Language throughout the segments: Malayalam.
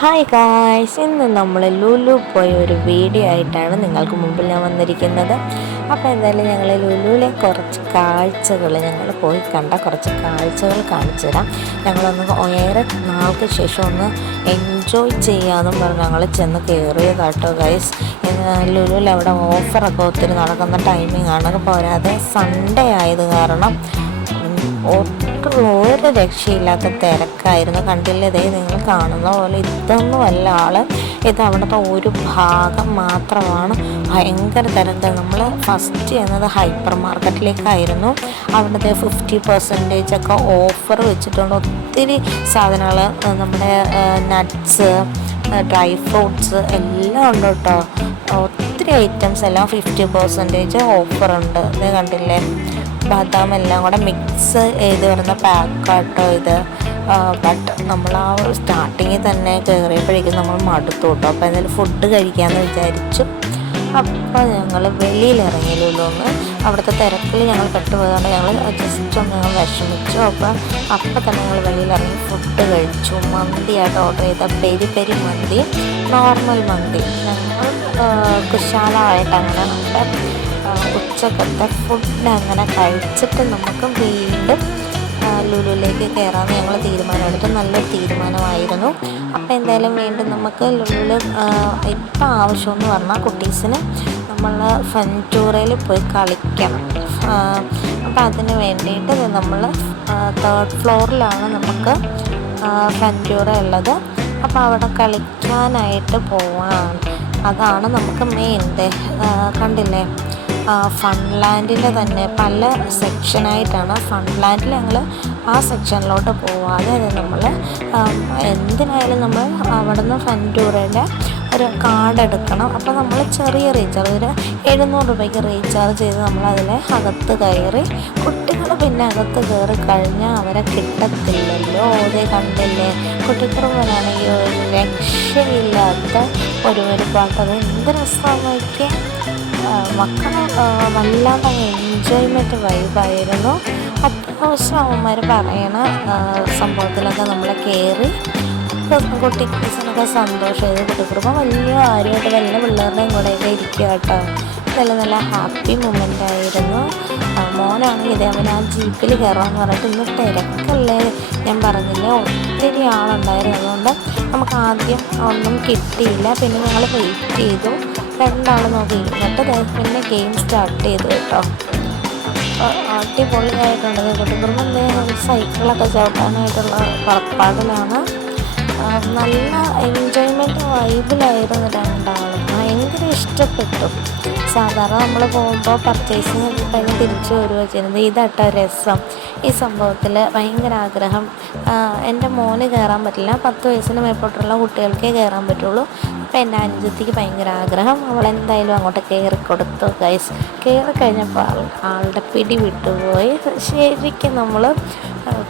ഹായ് ഗായ്സ്, ഇന്ന് നമ്മൾ ലുലു പോയ ഒരു വീഡിയോ ആയിട്ടാണ് നിങ്ങൾക്ക് മുമ്പിൽ ഞാൻ വന്നിരിക്കുന്നത്. അപ്പോൾ എന്തായാലും ഞങ്ങൾ ലുലുവിലെ കുറച്ച് കാഴ്ചകൾ, ഞങ്ങൾ പോയി കണ്ട കുറച്ച് കാഴ്ചകൾ കാണിച്ചു തരാം. ഞങ്ങളൊന്ന് ഏറെ നാൾക്ക് ശേഷം ഒന്ന് എൻജോയ് ചെയ്യാമെന്നും പറഞ്ഞ് ഞങ്ങൾ ചെന്ന് കയറിയതാട്ടോ ഗൈസ്. ലുലുവിൽ അവിടെ ഓഫറൊക്കെ ഒത്തിരി നടക്കുന്ന ടൈമിംഗ് ആണ്. പോരാതെ സൺഡേ ആയത് കാരണം ഒരു രക്ഷയില്ലാത്ത തിരക്കായിരുന്നു. കണ്ടില്ലേ, ഇതേ നിങ്ങൾ കാണുന്ന പോലെ ഇതൊന്നും അല്ല ആള്, ഇത് അവിടുത്തെ ഒരു ഭാഗം മാത്രമാണ്. ഭയങ്കര തിരക്ക്. നമ്മൾ ഫസ്റ്റ് ചെയ്യുന്നത് ഹൈപ്പർ മാർക്കറ്റിലേക്കായിരുന്നു. അവിടുത്തെ 50% ഒക്കെ ഓഫർ വെച്ചിട്ടുണ്ട്. ഒത്തിരി സാധനങ്ങൾ, നമ്മുടെ നട്ട്സ്, ഡ്രൈ ഫ്രൂട്ട്സ് എല്ലാം ഉണ്ട് കേട്ടോ. ഒത്തിരി ഐറ്റംസ് എല്ലാം 50% ഓഫറുണ്ട്. ഇത് കണ്ടില്ലേ, ബദാം എല്ലാം കൂടെ മിക്സ് ചെയ്ത് വരുന്ന പാക്കാട്ടോ ഇത്. ബട്ട് നമ്മൾ ആ ഒരു സ്റ്റാർട്ടിങ്ങിൽ തന്നെ കയറിയപ്പോഴേക്കും നമ്മൾ മടുത്തു കേട്ടോ. അപ്പോൾ എന്തായാലും ഫുഡ് കഴിക്കാമെന്ന് വിചാരിച്ചു. അപ്പോൾ ഞങ്ങൾ വെളിയിലിറങ്ങിയില്ലൊന്ന്. അവിടുത്തെ തിരക്കിൽ ഞങ്ങൾ പെട്ടുപോയതുകൊണ്ട് ഞങ്ങൾ ജസ്റ്റ് ഒന്ന് ഞങ്ങൾ വിഷമിച്ചു. അപ്പം തന്നെ ഞങ്ങൾ വെളിയിലിറങ്ങി ഫുഡ് കഴിച്ചു. മന്തിയായിട്ട് ഓർഡർ ചെയ്ത പെരി പെരി മന്തി, നോർമൽ മന്തി. ഞങ്ങൾ കുശാലമായിട്ട് അങ്ങനെ നമ്മുടെ ഉച്ചക്കത്തെ ഫുഡ് അങ്ങനെ കഴിച്ചിട്ട് നമുക്ക് വീണ്ടും ലുലുവിലേക്ക് കയറാമെന്ന് ഞങ്ങൾ തീരുമാനമെടുത്തു. നല്ലൊരു തീരുമാനമായിരുന്നു. അപ്പോൾ എന്തായാലും വീണ്ടും നമുക്ക് ലുലുവിൽ ഇപ്പം ആവശ്യമെന്ന് പറഞ്ഞാൽ കുട്ടീസിന് നമ്മൾ ഫൻറ്റൂറയിൽ പോയി കളിക്കണം. അപ്പോൾ അതിന് വേണ്ടിയിട്ട് നമ്മൾ 3rd ഫ്ലോറിലാണ് നമുക്ക് ഫൻറ്റൂറ ഉള്ളത്. അപ്പോൾ അവിടെ കളിക്കാനായിട്ട് പോവാൻ, അതാണ് നമുക്ക് മെയിൻ. കണ്ടില്ലേ, ഫൺലാൻഡിൻ്റെ തന്നെ പല സെക്ഷനായിട്ടാണ്. ഫൺലാൻഡിൽ ഞങ്ങൾ ആ സെക്ഷനിലോട്ട് പോവാതെ നമ്മൾ എന്തിനായാലും നമ്മൾ അവിടെ നിന്ന് ഫൻറ്റൂറയുടെ ഒരു കാർഡ് എടുക്കണം. അപ്പോൾ നമ്മൾ ചെറിയ റീചാർജ്, ഒരു 700 രൂപയ്ക്ക് റീചാർജ് ചെയ്ത് നമ്മളതിലെ അകത്ത് കയറി. കുട്ടികൾ പിന്നെ അകത്ത് കയറി കഴിഞ്ഞാൽ അവരെ കിട്ടത്തില്ലല്ലോ. അതേ കണ്ടില്ലേ, കുട്ടിക്കുറുമ്പനാണെങ്കിൽ ഒരു രക്ഷയില്ലാത്ത ഒരു പാട്ടത് എന്ത് രസമാക്കി. മക്കൾ വല്ലാതെ എൻജോയ്മെൻറ്റ് വൈബായിരുന്നു. അത്യാവശ്യം അവന്മാർ പറയണ സംഭവത്തിലൊക്കെ നമ്മൾ കയറി. കുട്ടിക്കൊക്കെ സന്തോഷമായത്. കുട്ടിക്കുറുമ്പ് വലിയ കാര്യമായിട്ട് വലിയ പിള്ളേരുടെയും കൂടെയൊക്കെ ഇരിക്കുക കേട്ടോ. നല്ല ഹാപ്പി മൊമെൻ്റ് ആയിരുന്നു. മോനാണെങ്കിൽ ഇതേ അവൻ ആ ജീപ്പിൽ കയറാമെന്ന് പറഞ്ഞിട്ട് ഇന്ന് തിരക്കല്ലേ, ഞാൻ പറഞ്ഞില്ലേ ഒത്തിരി ആളുണ്ടായിരുന്നു. അതുകൊണ്ട് നമുക്ക് ആദ്യം ഒന്നും കിട്ടിയില്ല. പിന്നെ ഞങ്ങൾ വെയിറ്റ് ചെയ്തു. 2 ആൾ നോക്കി എന്നിട്ട് പിന്നെ ഗെയിം സ്റ്റാർട്ട് ചെയ്തു കേട്ടോ. അടിപൊളിയായിട്ടുണ്ട്. കുട്ടിക്കുറുമ്പ് സൈക്കിളൊക്കെ ചവിട്ടാനായിട്ടുള്ള പുറപ്പാടിലാണ്. നല്ല എൻജോയ്മെൻറ്റ് വൈബിലായിരുന്നു 2 ആളും. ഭയങ്കര ഇഷ്ടപ്പെട്ടു. സാധാരണ നമ്മൾ പോകുമ്പോൾ പർച്ചേസിങ് ഒക്കെ കഴിഞ്ഞ് തിരിച്ചു വരുക ചെയ്യുന്നത്. ഇതാട്ടോ രസം. ഈ സംഭവത്തിൽ ഭയങ്കര ആഗ്രഹം. എൻ്റെ മോന് കയറാൻ പറ്റില്ല, 10 വയസ്സിന് മേൽപോട്ടുള്ള കുട്ടികൾക്കേ കയറാൻ പറ്റുള്ളൂ. അപ്പോൾ എൻ്റെ അനുജത്തിക്ക് ഭയങ്കര ആഗ്രഹം. അവളെന്തായാലും അങ്ങോട്ട് കയറി കൊടുത്തു ഗൈസ്. കയറി കഴിഞ്ഞപ്പോൾ ആളുടെ പിടി വിട്ടുപോയി. ശരിക്കും നമ്മൾ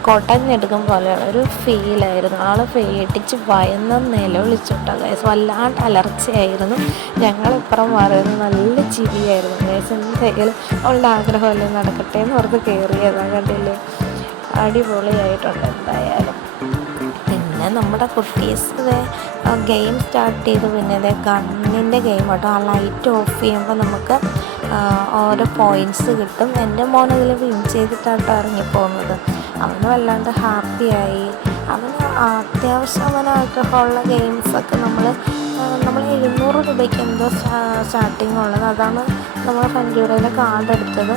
കൊടഞ്ഞെടുക്കും പോലെയുള്ള ഒരു ഫീലായിരുന്നു. ആൾ പേടിച്ച് ഭയന്ന് നിലവിളിച്ചിട്ടോ ഗൈസ്. വല്ലാണ്ട് അലർച്ചയായിരുന്നു. ഞങ്ങളിപ്പുറം മാറിയത് നല്ല ചിരിയായിരുന്നു ഗൈസ്. എന്തായാലും അവളുടെ ആഗ്രഹമല്ലേ നടക്കട്ടെ എന്ന് ഓർത്ത് കയറിയതാണ്. കണ്ടില്ലേ, അടിപൊളിയായിട്ടുണ്ട് എന്തായാലും. പിന്നെ നമ്മുടെ കുട്ടീസ് ഗെയിം സ്റ്റാർട്ട് ചെയ്തു. പിന്നെ ഗണ്ണിൻ്റെ ഗെയിം കേട്ടോ. ആ ലൈറ്റ് ഓഫ് ചെയ്യുമ്പോൾ നമുക്ക് ഓരോ പോയിൻറ്റ്സ് കിട്ടും. എൻ്റെ മോൻ അതിൽ വിൻ ചെയ്തിട്ടാട്ടോ ഇറങ്ങിപ്പോകുന്നത്. അവന് വല്ലാണ്ട് ഹാപ്പിയായി. അവന് അത്യാവശ്യം അവന് ആഗ്രഹമുള്ള ഗെയിംസൊക്കെ നമ്മൾ 700 രൂപയ്ക്ക് എന്തോ സ്റ്റാർട്ടിങ് ഉള്ളത്. അതാണ് നമ്മൾ ഫൻറ്റൂറയിലെ കാർഡ് എടുത്തത്.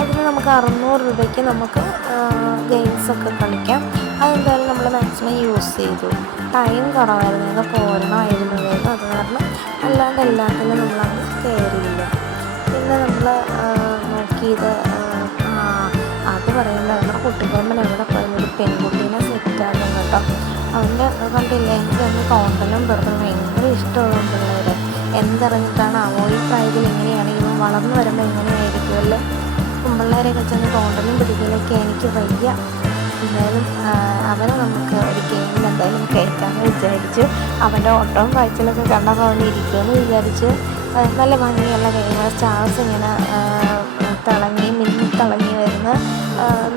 അതിന് നമുക്ക് 600 രൂപയ്ക്ക് നമുക്ക് ഗെയിംസൊക്കെ കളിക്കാം. അതെന്തായാലും നമ്മൾ മാക്സിമം യൂസ് ചെയ്തു. ടൈം കുറവായിരുന്നു, ഞങ്ങൾ പോരണമായിരുന്നു വേഗം. അത് കാരണം അല്ലാണ്ട് എല്ലാത്തിലും നമ്മളങ്ങ് കയറിയില്ല. പിന്നെ നമ്മൾ നോക്കിയത് അത് പറയുമ്പോൾ നമ്മുടെ കുട്ടിക്കുറുമ്പൻ എവിടെ പോയൊരു പെൺകുട്ടീനെ സെറ്റാകും കേട്ടോ. അവൻ്റെ കണ്ടില്ലേ, എനിക്കന്ന് തോണ്ടലും പെടുത്തലും ഭയങ്കര ഇഷ്ടമുള്ള പിള്ളേർ. എന്തറിഞ്ഞിട്ടാണ് ഈ പ്രായത്തിൽ എങ്ങനെയാണ് ഇവൻ വളർന്നു വരുമ്പോൾ എങ്ങനെയായിരിക്കുമല്ലോ. പിള്ളേരെയൊക്കെ ചെന്ന് തോണ്ടലും പിടിക്കലൊക്കെ എനിക്ക് വയ്യ. എന്തായാലും അവനെ നമുക്ക് ഒരു ഗെയിമിൽ എന്തായാലും കയറ്റാമെന്ന് വിചാരിച്ചു. അവൻ്റെ ഓട്ടവും കാഴ്ചയിലൊക്കെ കണ്ടപ്പോൾ അവൻ ഇരിക്കുമെന്ന് വിചാരിച്ച്. നല്ല ഭംഗിയുള്ള ഗെയിം. സ്റ്റാർസ് ഇങ്ങനെ മിന്നി തിളങ്ങി വരുന്ന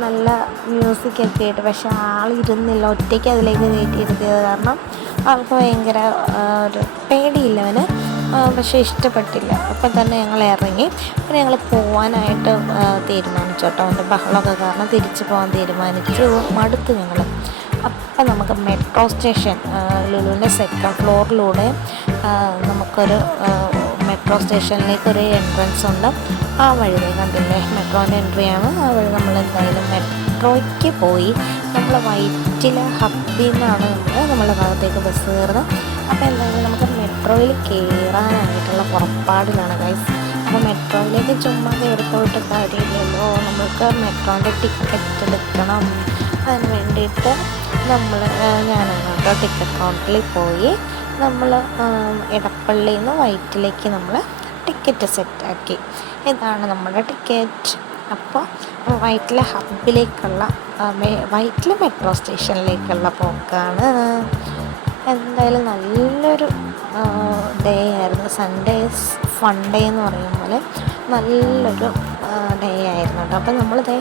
നല്ല മ്യൂസിക്കൊക്കെ ആയിട്ട്. പക്ഷേ ആളിരുന്നില്ല, ഒറ്റയ്ക്ക് അതിലേക്ക് കയറ്റിയിരുത്തിയത് കാരണം ആൾക്ക് ഭയങ്കര ഒരു പേടിയില്ലവന്. പക്ഷേ ഇഷ്ടപ്പെട്ടില്ല. അപ്പം തന്നെ ഞങ്ങൾ ഇറങ്ങി. പിന്നെ ഞങ്ങൾ പോവാനായിട്ട് തീരുമാനിച്ചു കേട്ടോ. അവൻ്റെ ബഹളമൊക്കെ കാരണം തിരിച്ചു പോകാൻ തീരുമാനിച്ചു. മടുത്തു ഞങ്ങൾ. അപ്പം നമുക്ക് മെട്രോ സ്റ്റേഷൻ, ലുലുവിൻ്റെ സെക്കൻഡ് ഫ്ലോറിലൂടെ നമുക്കൊരു മെട്രോ സ്റ്റേഷനിലേക്കൊരു എൻട്രൻസ് ഉണ്ട്. ആ വഴി കണ്ടില്ലേ, മെട്രോൻ്റെ എൻട്രിയാണ്. ആ വഴി നമ്മൾ എന്തായാലും മെട്രോയ്ക്ക് പോയി. നമ്മൾ വൈറ്റില ഹബ്ബിൽ നിന്നാണ് നമ്മളുടെ ഭാഗത്തേക്ക് ബസ് കയറുന്നത്. അപ്പോൾ എന്തായാലും നമുക്ക് മെട്രോയിൽ കയറാനായിട്ടുള്ള പുറപ്പാടിലാണ് ഗൈസ്. അപ്പോൾ മെട്രോയിലേക്ക് ചുമ്മാ കയറി പോയിട്ട് കാര്യമില്ലല്ലോ, നമുക്ക് മെട്രോൻ്റെ ടിക്കറ്റ് എടുക്കണം. അതിന് വേണ്ടിയിട്ട് ഞാനാണ് കേട്ടോ ടിക്കറ്റ് കൗണ്ടറിൽ പോയി. നമ്മൾ എടപ്പള്ളിയിൽ നിന്ന് വൈറ്റിലേക്ക് നമ്മൾ ടിക്കറ്റ് സെറ്റാക്കി. ഇതാണ് നമ്മുടെ ടിക്കറ്റ്. അപ്പോൾ വൈറ്റില ഹബ്ബിലേക്കുള്ള വൈറ്റില മെട്രോ സ്റ്റേഷനിലേക്കുള്ള പോക്കാണ്. എന്തായാലും നല്ലൊരു ഡേ ആയിരുന്നു. സൺഡേസ് ഫൺ ഡേ എന്ന് പറയും പോലെ നല്ലൊരു ഡേ ആയിരുന്നു കേട്ടോ. അപ്പോൾ നമ്മളിതേ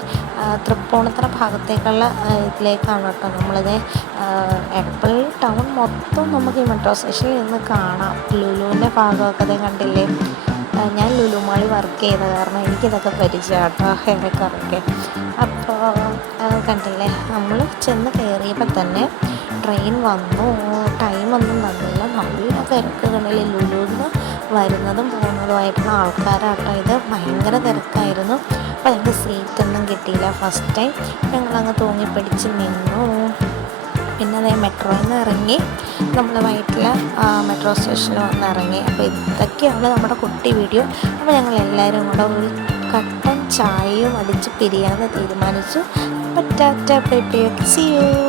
തൃപ്പൂണിത്തറ ഭാഗത്തേക്കുള്ള ഇതിലേക്കാണ് കേട്ടോ. നമ്മളിതേ എടപ്പള്ളി ടൗൺ മൊത്തം നമുക്ക് ഈ മെട്രോ സ്റ്റേഷനിൽ നിന്ന് കാണാം. ലുലുവിൻ്റെ ഭാഗമൊക്കെ അതേ കണ്ടില്ലേ. ഞാൻ ലുലു മാളിൽ വർക്ക് ചെയ്ത കാരണം എനിക്കിതൊക്കെ പരിചയം കേട്ടോ, ഏറെക്കുറൊക്കെ. അപ്പോൾ കണ്ടില്ലേ, നമ്മൾ ചെന്ന് കയറിയപ്പോൾ തന്നെ ട്രെയിൻ വന്നു. ടൈമൊന്നും തന്നില്ല. നല്ല തിരക്കുകളിൽ ലുലുവിൽ നിന്ന് വരുന്നതും പോകുന്നതുമായിട്ടുള്ള ആൾക്കാരാട്ടോ. ഇത് ഭയങ്കര തിരക്കായിരുന്നു. അപ്പോൾ ഞങ്ങൾക്ക് സീറ്റൊന്നും കിട്ടിയില്ല. ഫസ്റ്റ് ടൈം ഞങ്ങളങ്ങ് തൂങ്ങിപ്പിടിച്ച് നിന്നു. പിന്നെ അതേ മെട്രോയിൽ നിന്ന് ഇറങ്ങി നമ്മൾ വൈറ്റില മെട്രോ സ്റ്റേഷനിൽ വന്ന് ഇറങ്ങി. അപ്പോൾ ഇതൊക്കെയാണ് നമ്മുടെ കുട്ടി വീഡിയോ. അപ്പോൾ ഞങ്ങൾ എല്ലാവരും കൂടെ ഒരു കട്ടൻ ചായയും അടിച്ച് പിരിയാമെന്ന് തീരുമാനിച്ചു. അപ്പോൾ tata bye bye, see U.